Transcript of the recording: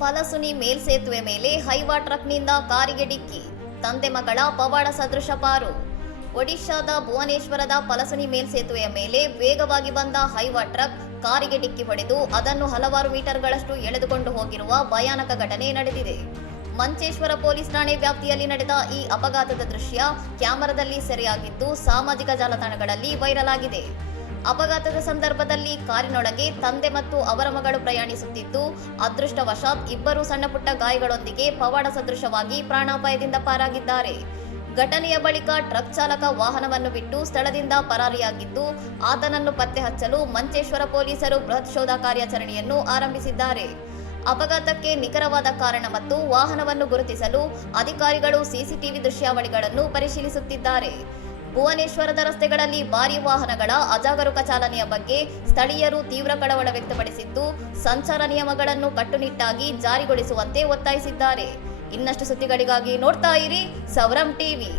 ಪಲಸುನಿ ಮೇಲ್ಸೇತುವೆ ಮೇಲೆ ಹೈವಾ ಟ್ರಕ್ನಿಂದ ಕಾರಿಗೆ ಡಿಕ್ಕಿ, ತಂದೆ ಮಗಳ ಪವಾಡ ಸದೃಶ ಪಾರು. ಒಡಿಶಾದ ಭುವನೇಶ್ವರದ ಪಲಸುನಿ ಮೇಲ್ಸೇತುವೆಯ ಮೇಲೆ ವೇಗವಾಗಿ ಬಂದ ಹೈವಾ ಟ್ರಕ್ ಕಾರಿಗೆ ಡಿಕ್ಕಿ ಹೊಡೆದು ಅದನ್ನು ಹಲವಾರು ಮೀಟರ್ಗಳಷ್ಟು ಎಳೆದುಕೊಂಡು ಹೋಗಿರುವ ಭಯಾನಕ ಘಟನೆ ನಡೆದಿದೆ. ಮಂಚೇಶ್ವರ ಪೊಲೀಸ್ ಠಾಣೆ ವ್ಯಾಪ್ತಿಯಲ್ಲಿ ನಡೆದ ಈ ಅಪಘಾತದ ದೃಶ್ಯ ಕ್ಯಾಮೆರಾದಲ್ಲಿ ಸೆರೆಯಾಗಿದ್ದು ಸಾಮಾಜಿಕ ಜಾಲತಾಣಗಳಲ್ಲಿ ವೈರಲ್ ಆಗಿದೆ. ಅಪಘಾತದ ಸಂದರ್ಭದಲ್ಲಿ ಕಾರಿನೊಳಗೆ ತಂದೆ ಮತ್ತು ಅವರ ಮಗಳು ಪ್ರಯಾಣಿಸುತ್ತಿದ್ದು, ಅದೃಷ್ಟವಶಾತ್ ಇಬ್ಬರು ಸಣ್ಣಪುಟ್ಟ ಗಾಯಗಳೊಂದಿಗೆ ಪವಾಡ ಸದೃಶವಾಗಿ ಪ್ರಾಣಾಪಾಯದಿಂದ ಪಾರಾಗಿದ್ದಾರೆ. ಘಟನೆಯ ಬಳಿಕ ಟ್ರಕ್ ಚಾಲಕ ವಾಹನವನ್ನು ಬಿಟ್ಟು ಸ್ಥಳದಿಂದ ಪರಾರಿಯಾಗಿದ್ದು, ಆತನನ್ನು ಪತ್ತೆ ಹಚ್ಚಲು ಮಂಚೇಶ್ವರ ಪೊಲೀಸರು ಬೃಹತ್ ಶೋಧ ಕಾರ್ಯಾಚರಣೆಯನ್ನು ಆರಂಭಿಸಿದ್ದಾರೆ. ಅಪಘಾತಕ್ಕೆ ನಿಖರವಾದ ಕಾರಣ ಮತ್ತು ವಾಹನವನ್ನು ಗುರುತಿಸಲು ಅಧಿಕಾರಿಗಳು ಸಿಸಿಟಿವಿ ದೃಶ್ಯಾವಳಿಗಳನ್ನು ಪರಿಶೀಲಿಸುತ್ತಿದ್ದಾರೆ. ಭುವನೇಶ್ವರದ ರಸ್ತೆಗಳಲ್ಲಿ ಭಾರೀ ವಾಹನಗಳ ಅಜಾಗರೂಕ ಚಾಲನೆಯ ಬಗ್ಗೆ ಸ್ಥಳೀಯರು ತೀವ್ರ ಕಳವಳ ವ್ಯಕ್ತಪಡಿಸಿದ್ದು, ಸಂಚಾರ ನಿಯಮಗಳನ್ನು ಕಟ್ಟುನಿಟ್ಟಾಗಿ ಜಾರಿಗೊಳಿಸುವಂತೆ ಒತ್ತಾಯಿಸಿದ್ದಾರೆ. ಇನ್ನಷ್ಟು ಸುದ್ದಿಗಳಿಗಾಗಿ ನೋಡ್ತಾ ಇರಿ ಸೌರಂ ಟಿವಿ.